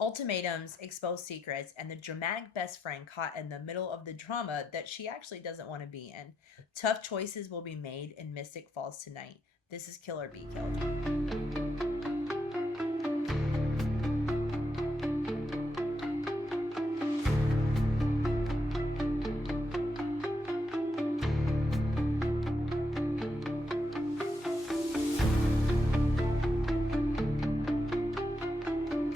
Ultimatums, exposed secrets, and the dramatic best friend caught in the middle of the drama that she actually doesn't want to be in. Tough choices will be made in Mystic Falls tonight. This is Kill or Be Killed.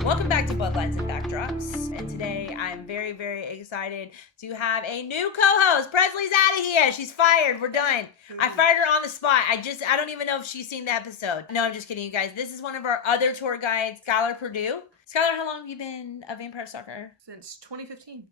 Welcome back to Bloodlines and Backdrops, and today I'm very, very excited to have a new co-host. Presley's out of here. She's fired. We're done. I fired her on the spot. I don't even know if she's seen the episode. No, I'm just kidding, you guys. This is one of our other tour guides, Skylar Purdue. Skylar, how long have you been a vampire stalker? Since 2015.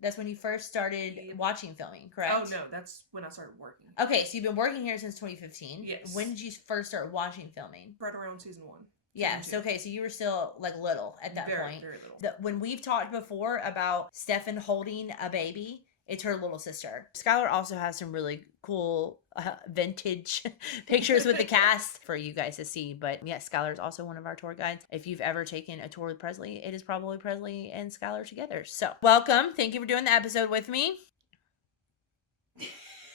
That's when you first started watching filming, correct? Oh, no, that's when I started working. Okay, so you've been working here since 2015. Yes. When did you first start watching filming? Right around season 1. Yeah, so okay, so you were still like little at that point. Very little. When we've talked before about Stefan holding a baby, it's her little sister. Skylar also has some really cool vintage pictures with the cast for you guys to see. But yeah, Skylar is also one of our tour guides. If you've ever taken a tour with Presley, it is probably Presley and Skylar together. So welcome. Thank you for doing the episode with me.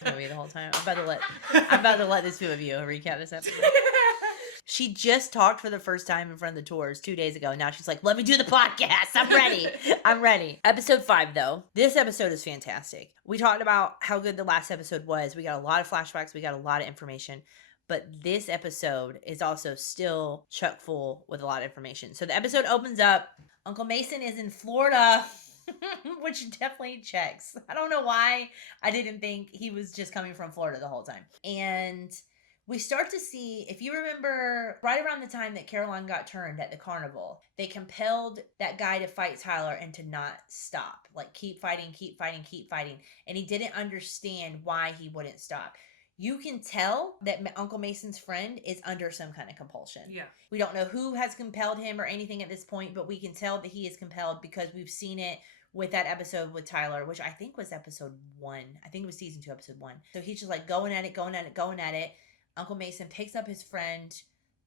The whole time. I'm about to let this two of you recap this episode. She just talked for the first time in front of the tours 2 days ago. Now she's like, let me do the podcast. I'm ready. I'm ready. Episode 5, though. This episode is fantastic. We talked about how good the last episode was. We got a lot of flashbacks. We got a lot of information. But this episode is also still chock full with a lot of information. So the episode opens up. Uncle Mason is in Florida, which definitely checks. I don't know why I didn't think he was just coming from Florida the whole time. And we start to see, if you remember, right around the time that Caroline got turned at the carnival, they compelled that guy to fight Tyler and to not stop. Like, keep fighting, keep fighting, keep fighting. And he didn't understand why he wouldn't stop. You can tell that Uncle Mason's friend is under some kind of compulsion. Yeah. We don't know who has compelled him or anything at this point, but we can tell that he is compelled because we've seen it with that episode with Tyler, which I think was episode 1. I think it was season 2, episode 1. So he's just like going at it, going at it, going at it. Uncle Mason picks up his friend,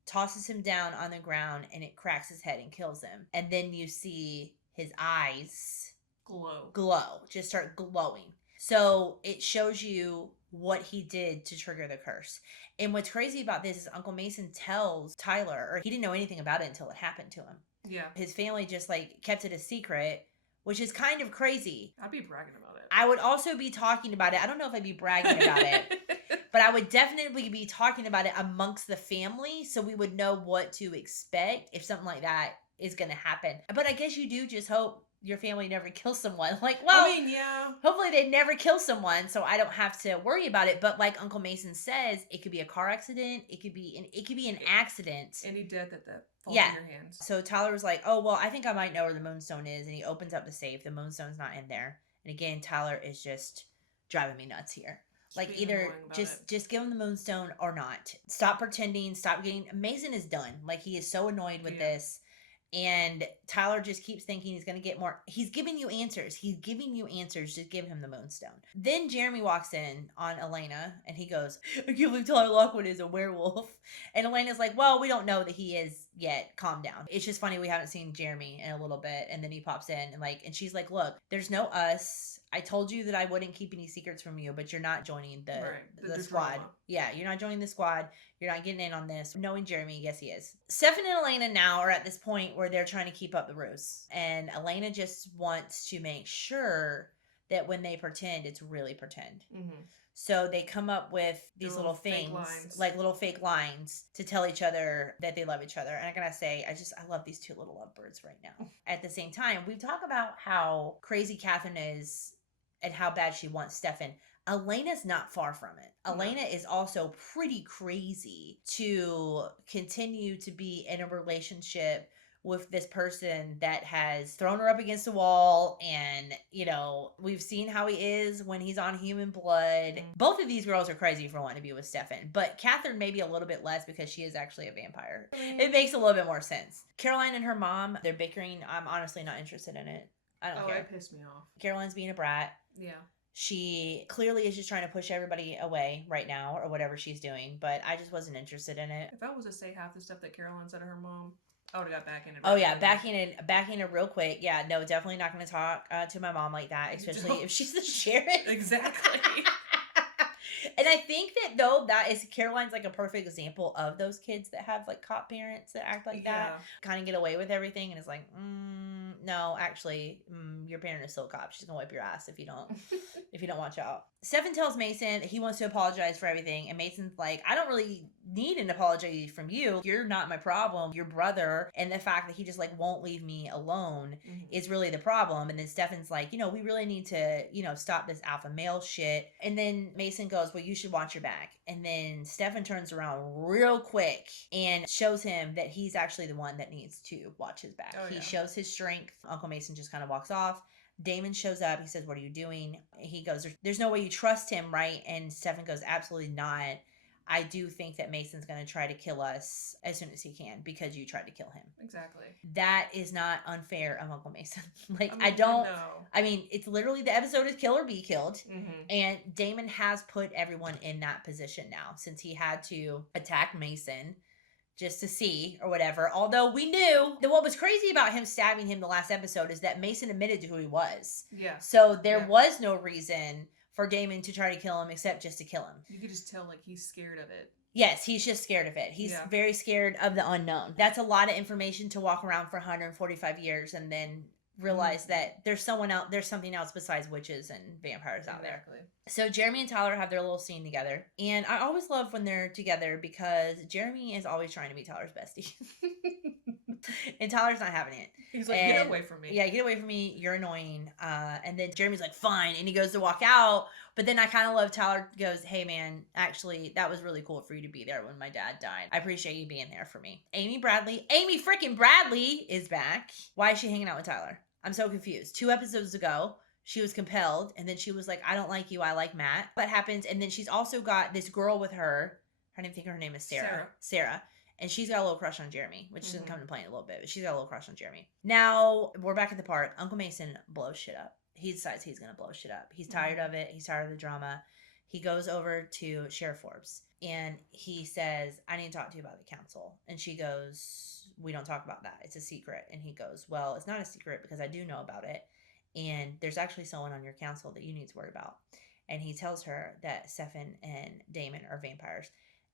tosses him down on the ground, and it cracks his head and kills him. And then you see his eyes glow, just start glowing. So it shows you what he did to trigger the curse. And what's crazy about this is Uncle Mason tells Tyler, or he didn't know anything about it until it happened to him. Yeah. His family just like kept it a secret, which is kind of crazy. I'd be bragging about it. I would also be talking about it. I don't know if I'd be bragging about it. But I would definitely be talking about it amongst the family so we would know what to expect if something like that is going to happen. But I guess you do just hope your family never kills someone. Like, well, I mean, yeah. Hopefully they never kill someone so I don't have to worry about it. But like Uncle Mason says, it could be a car accident. It could be an accident. Any death that falls in your hands. So Tyler was like, oh, well, I think I might know where the moonstone is. And he opens up the safe. The moonstone's not in there. And again, Tyler is just driving me nuts here. Like, either just give him the moonstone or not. Stop pretending. Stop getting... Mason is done. Like, he is so annoyed with this. And Tyler just keeps thinking he's going to get more. He's giving you answers. He's giving you answers. Just give him the moonstone. Then Jeremy walks in on Elena and he goes, I can't believe Tyler Lockwood is a werewolf. And Elena's like, well, we don't know that he is yet. Calm down. It's just funny we haven't seen Jeremy in a little bit. And then he pops in and she's like, look, there's no us. I told you that I wouldn't keep any secrets from you, but you're not joining the squad. Drama. Yeah, you're not joining the squad. You're not getting in on this. Knowing Jeremy, yes, he is. Stefan and Elena now are at this point where they're trying to keep up the ruse. And Elena just wants to make sure that when they pretend, it's really pretend. Mm-hmm. So they come up with these little things, like little fake lines to tell each other that they love each other. And I gotta say, I love these two little lovebirds right now. At the same time, we talk about how crazy Katherine is and how bad she wants Stefan. Elena's not far from it. Elena is also pretty crazy to continue to be in a relationship with this person that has thrown her up against the wall. And, we've seen how he is when he's on human blood. Both of these girls are crazy for wanting to be with Stefan. But Katherine maybe a little bit less because she is actually a vampire. It makes a little bit more sense. Caroline and her mom, they're bickering. I'm honestly not interested in it. I don't care. It pissed me off. Caroline's being a brat. Yeah. She clearly is just trying to push everybody away right now or whatever she's doing, but I just wasn't interested in it. If I was to say half the stuff that Caroline said to her mom, I would have got back in it. Oh yeah, backing in real quick. Yeah, no, definitely not going to talk to my mom like that, especially if she's the sheriff. Exactly. And I think that though that is Caroline's like a perfect example of those kids that have like cop parents that act like that, kind of get away with everything, and it's like, no, actually, your parent is still a cop. She's gonna wipe your ass if you don't watch out. Stefan tells Mason that he wants to apologize for everything, and Mason's like, I don't really need an apology from you. You're not my problem. Your brother, and the fact that he just like won't leave me alone is really the problem. And then Stefan's like, we really need to, stop this alpha male shit. And then Mason goes, well, you should watch your back. And then Stefan turns around real quick and shows him that he's actually the one that needs to watch his back. He shows his strength. Uncle Mason just kind of walks off. Damon shows up. He says, what are you doing? He goes, there's no way you trust him, right? And Stefan goes, absolutely not. I do think that Mason's going to try to kill us as soon as he can because you tried to kill him. Exactly. That is not unfair of Uncle Mason. It's literally the episode is kill or be killed. And Damon has put everyone in that position now since he had to attack Mason just to see or whatever. Although we knew that what was crazy about him stabbing him the last episode is that Mason admitted to who he was. Yeah. So there was no reason for Damon to try to kill him except just to kill him. You could just tell like he's scared of it. Yes, he's just scared of it. He's very scared of the unknown. That's a lot of information to walk around for 145 years and then realize that there's something else besides witches and vampires out there. So Jeremy and Tyler have their little scene together. And I always love when they're together because Jeremy is always trying to be Tyler's bestie. And Tyler's not having it. He's like, get away from me. Yeah, get away from me. You're annoying. And then Jeremy's like, fine. And he goes to walk out. But then I kind of love Tyler goes, hey, man, actually, that was really cool for you to be there when my dad died. I appreciate you being there for me. Amy freaking Bradley is back. Why is she hanging out with Tyler? I'm so confused. 2 episodes ago, she was compelled. And then she was like, I don't like you. I like Matt. What happens? And then she's also got this girl with her. I don't even think her name is Sarah. And she's got a little crush on Jeremy, which doesn't come to play in a little bit, but she's got a little crush on Jeremy. Now, we're back at the park. Uncle Mason blows shit up. He decides he's going to blow shit up. He's tired of it. He's tired of the drama. He goes over to Sheriff Forbes, and he says, I need to talk to you about the council. And she goes, we don't talk about that. It's a secret. And he goes, well, it's not a secret because I do know about it. And there's actually someone on your council that you need to worry about. And he tells her that Stefan and Damon are vampires.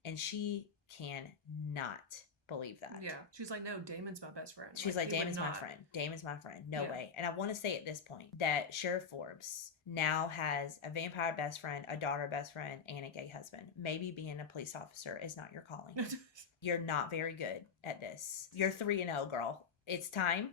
And she cannot believe that. Yeah. She's like, no, Damon's my best friend. She's like Damon's my friend. Damon's my friend. No way. And I want to say at this point that Sheriff Forbes now has a vampire best friend, a daughter best friend, and a gay husband. Maybe being a police officer is not your calling. You're not very good at this. You're 3-0, girl. It's time.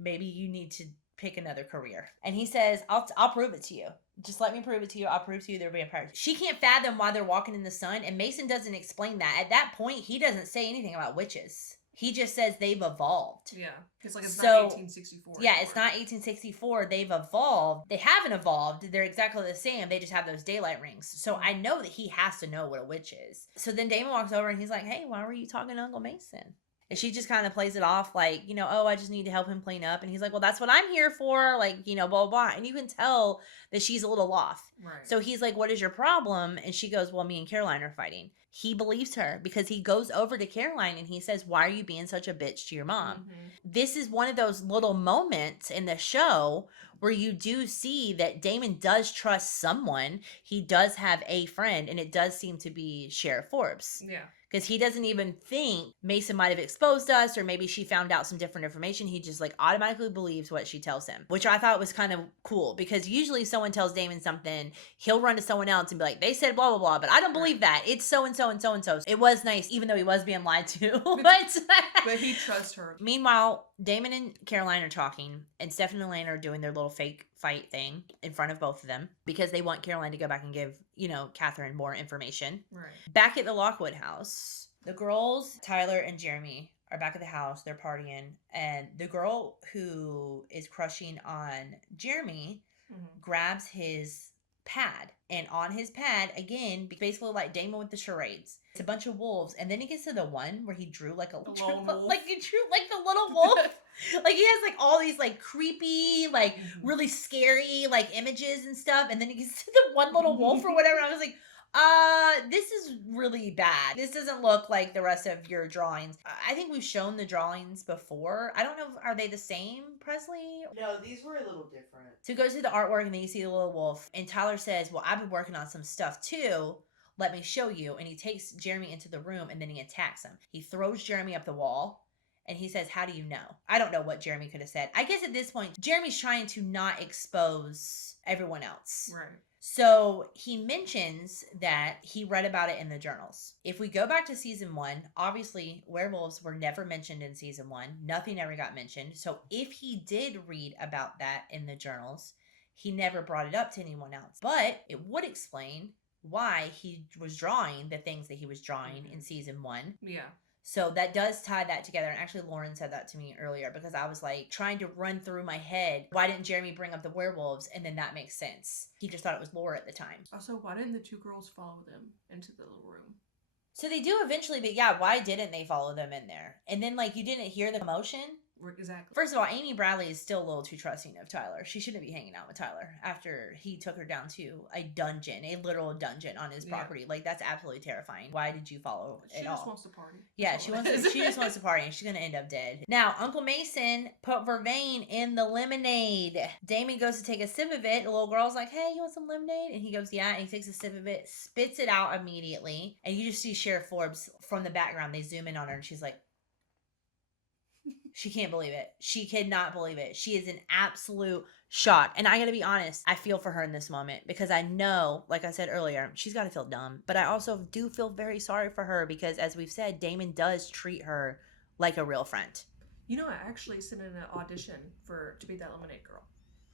Maybe you need to pick another career. And he says, I'll prove it to you. Just let me prove it to you. I'll prove to you they're vampires. She can't fathom why they're walking in the sun, and Mason doesn't explain that. At that point, he doesn't say anything about witches. He just says they've evolved. Yeah, because it's not 1864 Yeah, anymore. It's not 1864. They've evolved. They haven't evolved. They're exactly the same. They just have those daylight rings. So I know that he has to know what a witch is. So then Damon walks over, and he's like, hey, why were you talking to Uncle Mason? And she just kind of plays it off like, I just need to help him clean up. And he's like, well, that's what I'm here for. Like, blah, blah, blah. And you can tell that she's a little off. Right. So he's like, what is your problem? And she goes, well, me and Caroline are fighting. He believes her because he goes over to Caroline and he says, why are you being such a bitch to your mom? This is one of those little moments in the show where you do see that Damon does trust someone. He does have a friend, and it does seem to be Sheriff Forbes. Yeah. Because he doesn't even think Mason might have exposed us, or maybe she found out some different information. He just automatically believes what she tells him, which I thought was kind of cool, because usually someone tells Damon something, he'll run to someone else and be like, they said blah, blah, blah, but I don't believe that. It's so-and-so and so-and-so. It was nice, even though he was being lied to. But he trusts her. Meanwhile, Damon and Caroline are talking, and Stefan and Lana are doing their little fake fight thing in front of both of them because they want Caroline to go back and give, Katherine more information. Right. Back at the Lockwood house, the girls, Tyler and Jeremy, are back at the house. They're partying, and the girl who is crushing on Jeremy grabs his pad, and on his pad, again, basically like Damon with the charades, it's a bunch of wolves, and then he gets to the one where he drew like a little wolf. Like he drew like the little wolf. Like he has like all these like creepy, like really scary like images and stuff, and then he gets to the one little wolf or whatever. And I was like, This is really bad. This doesn't look like the rest of your drawings. I think we've shown the drawings before. I don't know, are they the same, Presley? No, these were a little different. So he goes through the artwork and then you see the little wolf. And Tyler says, well, I've been working on some stuff too. Let me show you. And he takes Jeremy into the room and then he attacks him. He throws Jeremy up the wall. And he says, how do you know? I don't know what Jeremy could have said. I guess at this point, Jeremy's trying to not expose everyone else. Right. So he mentions that he read about it in the journals. If we go back to season 1, obviously werewolves were never mentioned in season 1. Nothing ever got mentioned. So if he did read about that in the journals, he never brought it up to anyone else. But it would explain why he was drawing the things that he was drawing in season 1. Yeah. So that does tie that together. And actually, Lauren said that to me earlier because I was like trying to run through my head. Why didn't Jeremy bring up the werewolves? And then that makes sense. He just thought it was lore at the time. Also, why didn't the 2 girls follow them into the little room? So they do eventually, but yeah, why didn't they follow them in there? And then like you didn't hear the commotion? Exactly. First of all, Amy Bradley is still a little too trusting of Tyler. She shouldn't be hanging out with Tyler after he took her down to a dungeon, a literal dungeon on his property. Like that's absolutely terrifying. Why did you follow it all? She just wants to party. Yeah, she just wants to party and she's gonna end up dead. Now, Uncle Mason put vervain in the lemonade. Damon goes to take a sip of it. The little girl's like, hey, you want some lemonade? And he goes, yeah, and he takes a sip of it, spits it out immediately. And you just see Sheriff Forbes from the background. They zoom in on her and she's like, she can't believe it. She cannot believe it. She is in absolute shock. And I gotta be honest, I feel for her in this moment because I know, like I said earlier, she's gotta feel dumb. But I also do feel very sorry for her because as we've said, Damon does treat her like a real friend. You know, I actually sent in an audition to be that lemonade girl.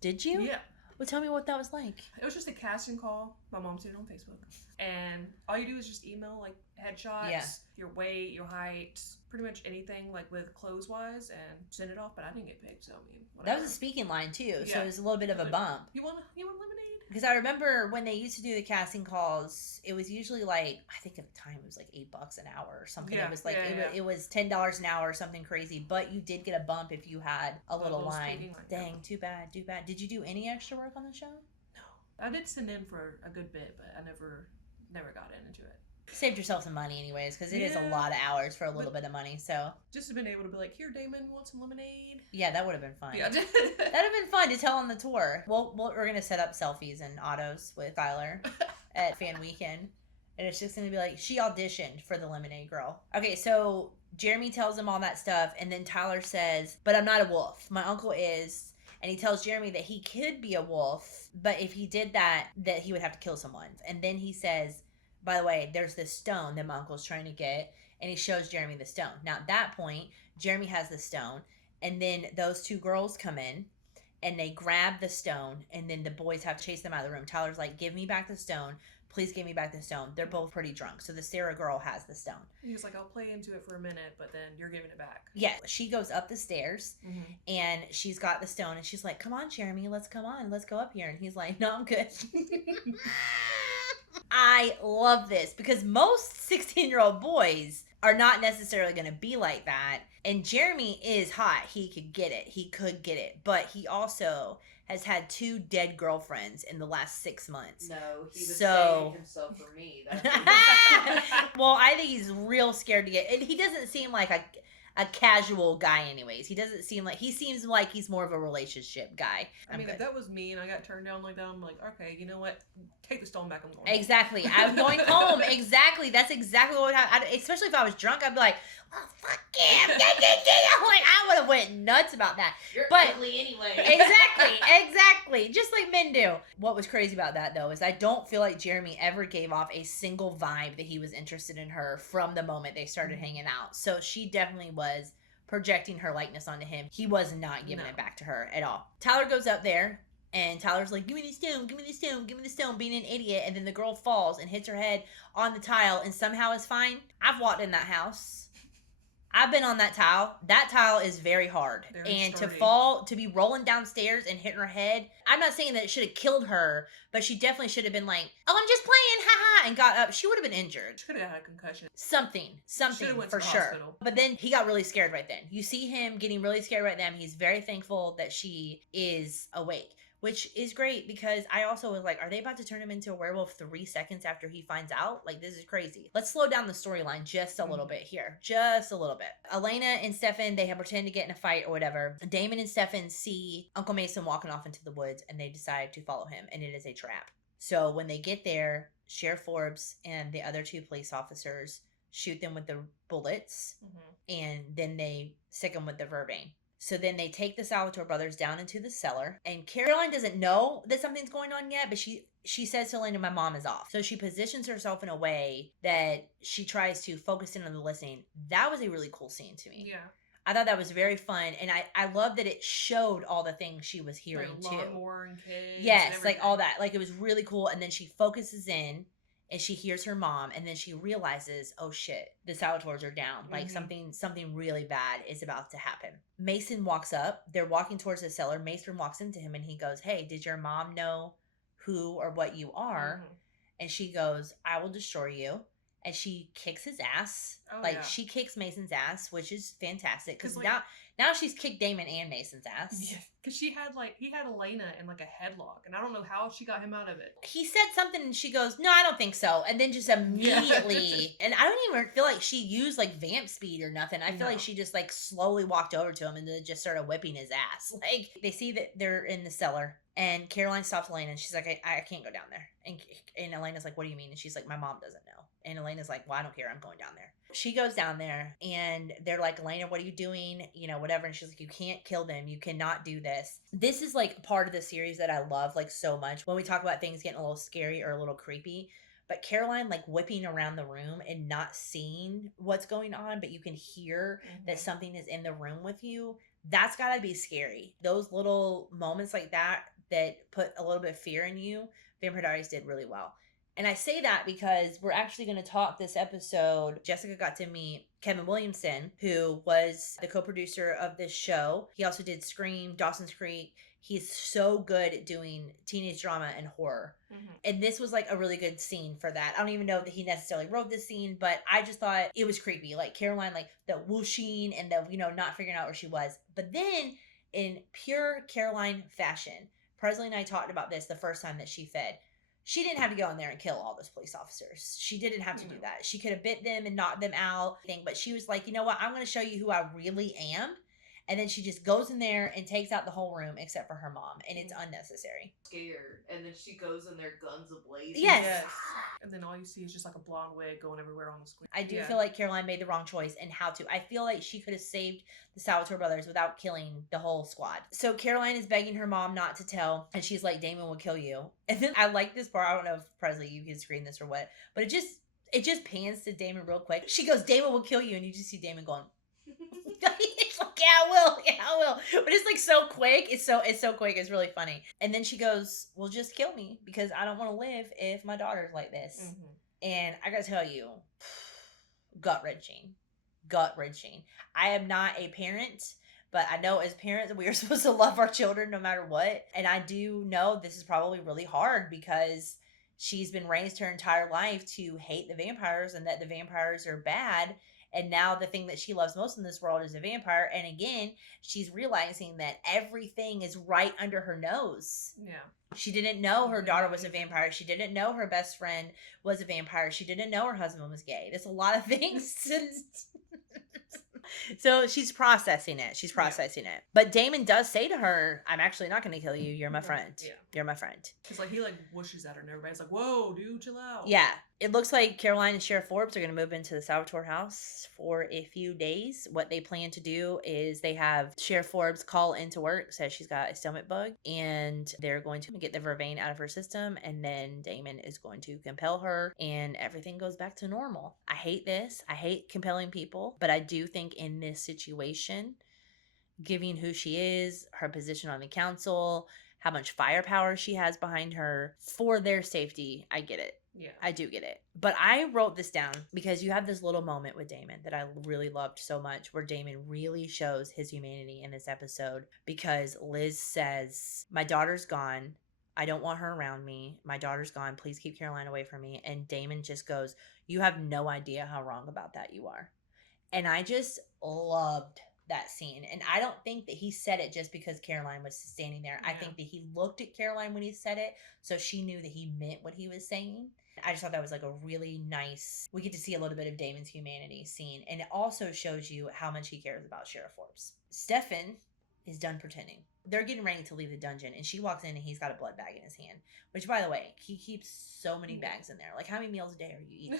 Did you? Yeah. Well, tell me what that was like. It was just a casting call. My mom did it on Facebook. And all you do is just email, like, headshots, your weight, your height, pretty much anything, like, with clothes-wise, and send it off. But I didn't get picked, so, I mean, whatever. That was a speaking line, too, so Yeah. it was a little bit of a bump. You want lemonade? Because I remember when they used to do the casting calls, it was usually like, I think at the time it was like $8 an hour or something. Yeah, It was like, yeah. it was $10 an hour or something crazy, but you did get a bump if you had a little line. speaking line. Dang, too bad. Did you do any extra work on the show? No. I did send in for a good bit, but I never got into it. Saved yourself some money anyways, because it is a Yeah. lot of hours for a little bit of money, so. Just have been able to be like, here, Damon, want some lemonade? Yeah, that would have been fun. Yeah. That'd have been fun to tell on the tour. We're going to set up selfies and autos with Tyler at Fan Weekend. And it's just going to be like, she auditioned for the Lemonade Girl. Okay, so Jeremy tells him all that stuff. And then Tyler says, but I'm not a wolf. My uncle is. And he tells Jeremy that he could be a wolf. But if he did that he would have to kill someone. And then he says, by the way, there's this stone that my uncle's trying to get. And he shows Jeremy the stone. Now, at that point, Jeremy has the stone. And then those 2 girls come in and they grab the stone and then the boys have to chase them out of the room. Tyler's like, give me back the stone. Please give me back the stone. They're both pretty drunk. So the Sarah girl has the stone. He's like, I'll play into it for a minute, but then you're giving it back. Yeah. She goes up the stairs and she's got the stone and she's like, come on, Jeremy, let's go up here. And he's like, no, I'm good. I love this because most 16-year-old boys are not necessarily going to be like that. And Jeremy is hot. He could get it. But he also has had 2 dead girlfriends in the last 6 months. No, he was saving himself for me. Well, I think he's real scared to get... And he doesn't seem like a casual guy anyways. He seems like he's more of a relationship guy. I mean, if that was me and I got turned down like that, I'm like, okay, you know what? Take the stone back. I'm going home. Exactly. I'm going home. Exactly. That's exactly what would happen. Especially if I was drunk, I'd be like, oh, fuck him. Like, I would have went nuts about that. You're ugly anyway. Exactly. Just like men do. What was crazy about that, though, is I don't feel like Jeremy ever gave off a single vibe that he was interested in her from the moment they started hanging out. So she definitely was projecting her likeness onto him. He was not giving it back to her at all. Tyler goes up there. And Tyler's like, give me the stone, being an idiot. And then the girl falls and hits her head on the tile and somehow is fine. I've walked in that house. I've been on that tile. That tile is very hard. And to be rolling downstairs and hitting her head, I'm not saying that it should have killed her, but she definitely should have been like, oh, I'm just playing, haha, and got up. She would have been injured. She could have had a concussion. Something for sure. Hospital. But then he got really scared right then. You see him getting really scared right then. He's very thankful that she is awake. which is great because I also was like, are they about to turn him into a werewolf 3 seconds after he finds out? Like, this is crazy. Let's slow down the storyline just a little bit here. Just a little bit. Elena and Stefan, they have pretended to get in a fight or whatever. Damon and Stefan see Uncle Mason walking off into the woods and they decide to follow him, and it is a trap. So when they get there, Sheriff Forbes and the other 2 police officers shoot them with the bullets, and then they sick them with the vervain. So then they take the Salvatore brothers down into the cellar, and Caroline doesn't know that something's going on yet, but she says to Elena, my mom is off. So she positions herself in a way that she tries to focus in on the listening. That was a really cool scene to me. Yeah. I thought that was very fun, and I love that it showed all the things she was hearing like too. Lawnmower and kids. Yes, and like all that. Like, it was really cool, and then she focuses in, and she hears her mom, and then she realizes, oh shit, the Salvatores are down. Like, something really bad is about to happen. Mason walks up. They're walking towards the cellar. Mason walks into him, and he goes, hey, did your mom know who or what you are? And she goes, I will destroy you. And she kicks his ass. She kicks Mason's ass, which is fantastic. Because now she's kicked Damon and Mason's ass. Yeah. Because he had Elena in like a headlock, and I don't know how she got him out of it. He said something, and she goes, no, I don't think so. And then just immediately, and I don't even feel like she used like vamp speed or nothing. I feel like she just like slowly walked over to him and then just started whipping his ass. Like, they see that they're in the cellar. And Caroline stops Elena, and she's like, I can't go down there. And Elena's like, what do you mean? And she's like, my mom doesn't know. And Elena's like, well, I don't care. I'm going down there. She goes down there, and they're like, Elena, what are you doing? You know, whatever. And she's like, you can't kill them. You cannot do this. This is like part of the series that I love like so much. When we talk about things getting a little scary or a little creepy, but Caroline like whipping around the room and not seeing what's going on, but you can hear that something is in the room with you. That's gotta be scary. Those little moments like that put a little bit of fear in you, Vampire Diaries did really well. And I say that because we're actually going to talk this episode. Jessica got to meet Kevin Williamson, who was the co-producer of this show. He also did Scream, Dawson's Creek. He's so good at doing teenage drama and horror. And this was like a really good scene for that. I don't even know that he necessarily wrote this scene, but I just thought it was creepy. Like Caroline, like the whooshing and the, not figuring out where she was. But then in pure Caroline fashion, Presley and I talked about this the first time that she fed. She didn't have to go in there and kill all those police officers. She didn't have to do that. She could have bit them and knocked them out. But she was like, you know what? I'm going to show you who I really am. And then she just goes in there and takes out the whole room except for her mom. And it's unnecessary. Scared. And then she goes in there guns ablaze. Yes. And then all you see is just like a blonde wig going everywhere on the screen. I do feel like Caroline made the wrong choice in how to. I feel like she could have saved the Salvatore brothers without killing the whole squad. So Caroline is begging her mom not to tell. And she's like, Damon will kill you. And then I like this part. I don't know if Presley, you can screen this or what. But it just pans to Damon real quick. She goes, Damon will kill you. And you just see Damon going, it's like, yeah, I will. But it's like so quick. It's so quick. It's really funny. And then she goes, well, just kill me because I don't want to live if my daughter's like this. And I gotta tell you, gut-wrenching. I am not a parent, but I know as parents we are supposed to love our children no matter what. And I do know this is probably really hard because she's been raised her entire life to hate the vampires and that the vampires are bad. And now the thing that she loves most in this world is a vampire. And again, she's realizing that everything is right under her nose. Yeah. She didn't know her daughter was a vampire. She didn't know her best friend was a vampire. She didn't know her husband was gay. There's a lot of things. So she's processing it. it. But Damon does say to her, I'm actually not going to kill you. You're my friend. Yeah. You're my friend. Because he whooshes at her and everybody's like, whoa, dude, chill out. Yeah. It looks like Caroline and Sheriff Forbes are going to move into the Salvatore house for a few days. What they plan to do is they have Sheriff Forbes call into work, says she's got a stomach bug, and they're going to get the vervain out of her system, and then Damon is going to compel her, and everything goes back to normal. I hate this. I hate compelling people, but I do think in this situation, given who she is, her position on the council, how much firepower she has behind her, for their safety, I get it. Yeah. I do get it. But I wrote this down because you have this little moment with Damon that I really loved so much, where Damon really shows his humanity in this episode, because Liz says, my daughter's gone. I don't want her around me. My daughter's gone. Please keep Caroline away from me. And Damon just goes, you have no idea how wrong about that you are. And I just loved that scene. And I don't think that he said it just because Caroline was standing there. I think that he looked at Caroline when he said it, so she knew that he meant what he was saying. I just thought that was like a really nice, we get to see a little bit of Damon's humanity scene. And it also shows you how much he cares about Sheriff Forbes. Stefan is done pretending. They're getting ready to leave the dungeon, and she walks in and he's got a blood bag in his hand, which, by the way, he keeps so many bags in there. Like, how many meals a day are you eating?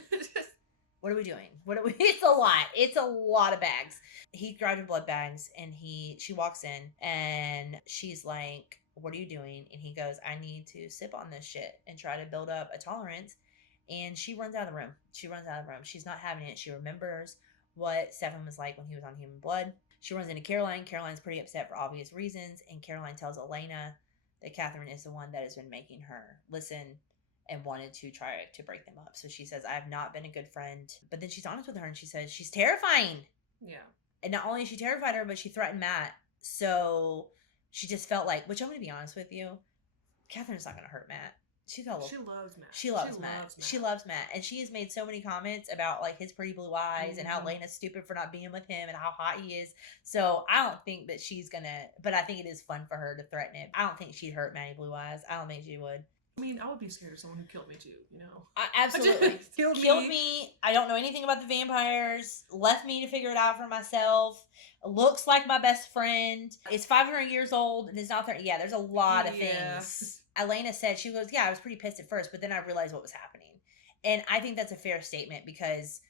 What are we doing? It's a lot. It's a lot of bags. He grabbed her blood bags, and she walks in, and she's like, what are you doing? And he goes, I need to sip on this shit and try to build up a tolerance. And she runs out of the room. She's not having it. She remembers what Stefan was like when he was on Human Blood. She runs into Caroline. Caroline's pretty upset for obvious reasons. And Caroline tells Elena that Katherine is the one that has been making her listen and wanted to try to break them up. So she says, I have not been a good friend. But then she's honest with her, and she says she's terrifying. Yeah. And not only she terrified her, but she threatened Matt. So she just felt like, which I'm going to be honest with you, Katherine's not going to hurt Matt. She loves Matt. She loves Matt. And she has made so many comments about like his pretty blue eyes and how Lena's stupid for not being with him and how hot he is. So I don't think that she's going to, but I think it is fun for her to threaten him. I don't think she'd hurt Matty Blue Eyes. I don't think she would. I mean, I would be scared of someone who killed me too, you know? Absolutely. Killed me. I don't know anything about the vampires. Left me to figure it out for myself. Looks like my best friend. It's 500 years old and it's not 30. Yeah, there's a lot of things. Elena said, she goes, yeah, I was pretty pissed at first, but then I realized what was happening. And I think that's a fair statement because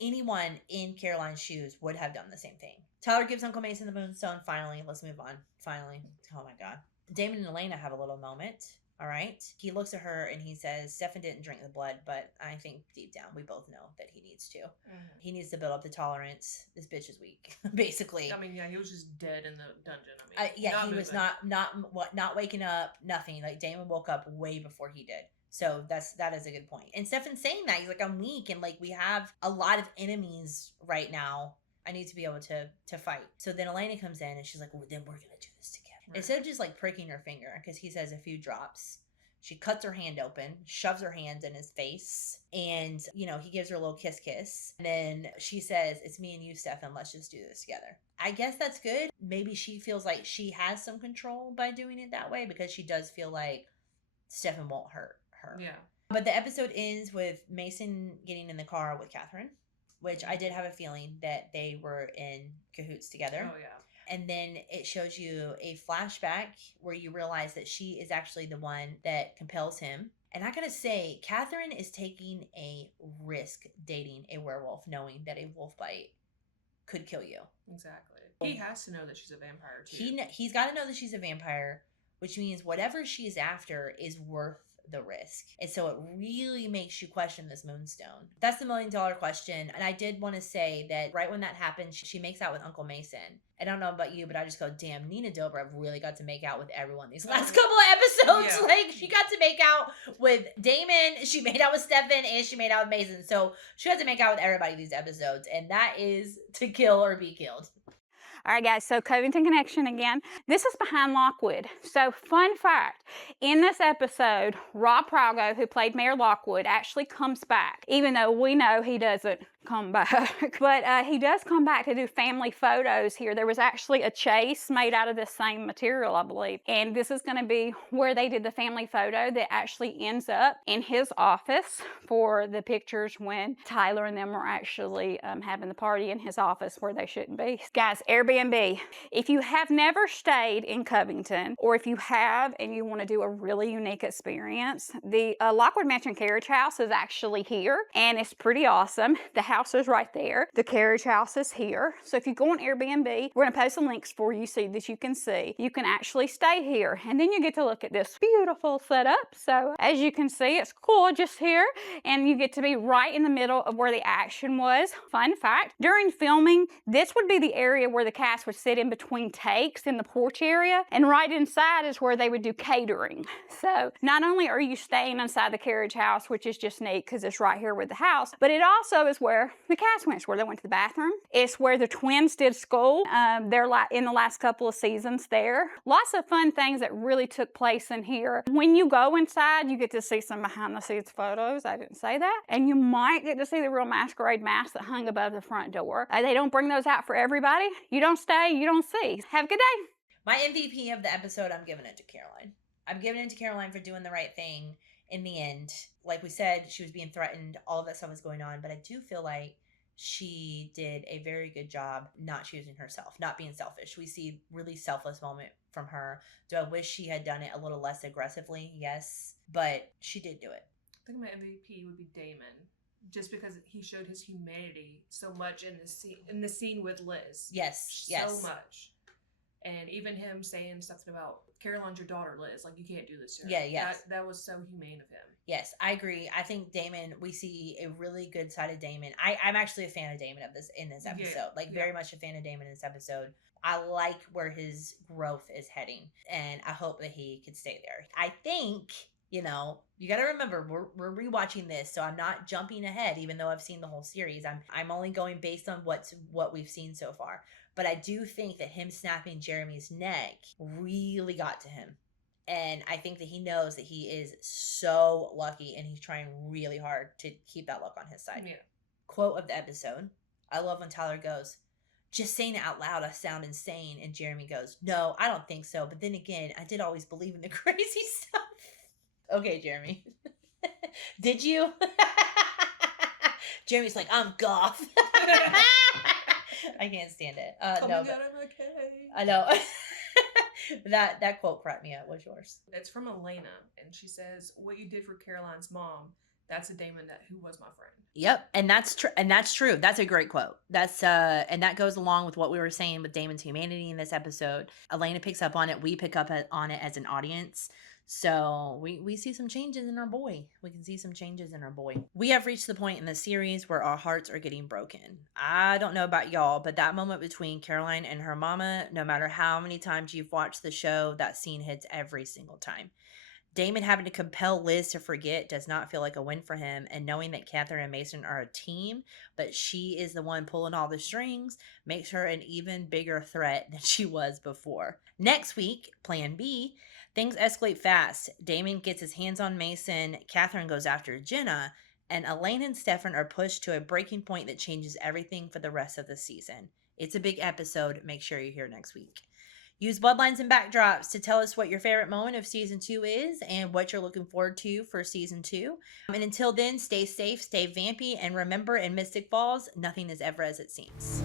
anyone in Caroline's shoes would have done the same thing. Tyler gives Uncle Mason the Moonstone. Finally, let's move on. Finally. Oh my God. Damon and Elena have a little moment. All right. He looks at her and he says, Stefan didn't drink the blood, but I think deep down we both know that he needs to. He needs to build up the tolerance. This bitch is weak, basically. I mean, yeah, he was just dead in the dungeon. He was not waking up, nothing. Like Damon woke up way before he did. So that is a good point. And Stefan's saying that. He's like, I'm weak and like we have a lot of enemies right now. I need to be able to fight. So then Elena comes in and she's like, well, then we're going to do this together. Right. Instead of just like pricking her finger, because he says a few drops, she cuts her hand open, shoves her hands in his face, and, you know, he gives her a little kiss. And then she says, it's me and you, Stefan, let's just do this together. I guess that's good. Maybe she feels like she has some control by doing it that way because she does feel like Stefan won't hurt her. Yeah. But the episode ends with Mason getting in the car with Katherine, which I did have a feeling that they were in cahoots together. Oh, yeah. And then it shows you a flashback where you realize that she is actually the one that compels him. And I gotta say, Katherine is taking a risk dating a werewolf, knowing that a wolf bite could kill you. Exactly. He has to know that she's a vampire, too. He's got to know that she's a vampire, which means whatever she's after is worth the risk. And so it really makes you question this Moonstone. That's the $1 million question. And I did want to say that right when that happened, she makes out with Uncle Mason. I don't know about you, but I just go, damn, Nina Dobrev really got to make out with everyone these last couple of episodes. Yeah. Like, she got to make out with Damon, she made out with Stefan, and she made out with Mason. So she got to make out with everybody these episodes. And that is to kill or be killed. All right, guys, so Covington Connection again. This is behind Lockwood. So, fun fact, in this episode, Rob Prago, who played Mayor Lockwood, actually comes back, even though we know he doesn't come back. But he does come back to do family photos here. There was actually a chase made out of the same material, I believe. And this is going to be where they did the family photo that actually ends up in his office for the pictures when Tyler and them were actually having the party in his office where they shouldn't be. Guys, Airbnb. If you have never stayed in Covington, or if you have and you want to do a really unique experience, the Lockwood Mansion Carriage House is actually here, and it's pretty awesome. The house is right there. The carriage house is here. So if you go on Airbnb, we're going to post some links for you so that you can see. You can actually stay here, and then you get to look at this beautiful setup. So as you can see, it's gorgeous here, and you get to be right in the middle of where the action was. Fun fact, during filming, this would be the area where the cast would sit in between takes in the porch area, and right inside is where they would do catering. So not only are you staying inside the carriage house, which is just neat because it's right here with the house, but it also is where the cast went, where they went to the bathroom. It's where the twins did school. They're in the last couple of seasons there. Lots of fun things that really took place in here. When you go inside, you get to see some behind the scenes photos. I didn't say that. And you might get to see the real masquerade mask that hung above the front door. They don't bring those out for everybody. You don't don't stay, you don't see. Have a good day. My MVP of the episode, I'm giving it to Caroline. I'm giving it to Caroline for doing the right thing in the end. Like we said, she was being threatened. All of that stuff was going on. But I do feel like she did a very good job not choosing herself, not being selfish. We see really selfless moment from her. Do I wish she had done it a little less aggressively? Yes. But she did do it. I think my MVP would be Damon. Just because he showed his humanity so much in the scene with Liz. Yes. So much. And even him saying something about Caroline's your daughter, Liz. Like, you can't do this to her. Yeah, yes. That was so humane of him. Yes, I agree. I think Damon, we see a really good side of Damon. I'm actually a fan of Damon in this episode. Very much a fan of Damon in this episode. I like where his growth is heading, and I hope that he could stay there. I think, you got to remember, we're rewatching this, so I'm not jumping ahead, even though I've seen the whole series. I'm only going based on what we've seen so far. But I do think that him snapping Jeremy's neck really got to him. And I think that he knows that he is so lucky, and he's trying really hard to keep that look on his side. Yeah. Quote of the episode. I love when Tyler goes, just saying it out loud, I sound insane. And Jeremy goes, no, I don't think so. But then again, I did always believe in the crazy stuff. Okay, Jeremy. Did you? Jeremy's like, I'm goth. I can't stand it. Coming out of my cave. I know. that quote cracked me up. What's yours? It's from Elena, and she says, what you did for Caroline's mom, that's a Damon who was my friend. Yep, and that's true. And that's true. That's a great quote. That's and that goes along with what we were saying with Damon's humanity in this episode. Elena picks up on it. We pick up on it as an audience. So we see some changes in our boy. We can see some changes in our boy. We have reached the point in the series where our hearts are getting broken. I don't know about y'all, but that moment between Caroline and her mama, no matter how many times you've watched the show, that scene hits every single time. Damon having to compel Liz to forget does not feel like a win for him, and knowing that Katherine and Mason are a team, but she is the one pulling all the strings, makes her an even bigger threat than she was before. Next week, Plan B, things escalate fast. Damon gets his hands on Mason, Katherine goes after Jenna, and Elaine and Stefan are pushed to a breaking point that changes everything for the rest of the season. It's a big episode. Make sure you're here next week. Use Bloodlines and Backdrops to tell us what your favorite moment of Season 2 is and what you're looking forward to for Season 2. And until then, stay safe, stay vampy, and remember, in Mystic Falls, nothing is ever as it seems.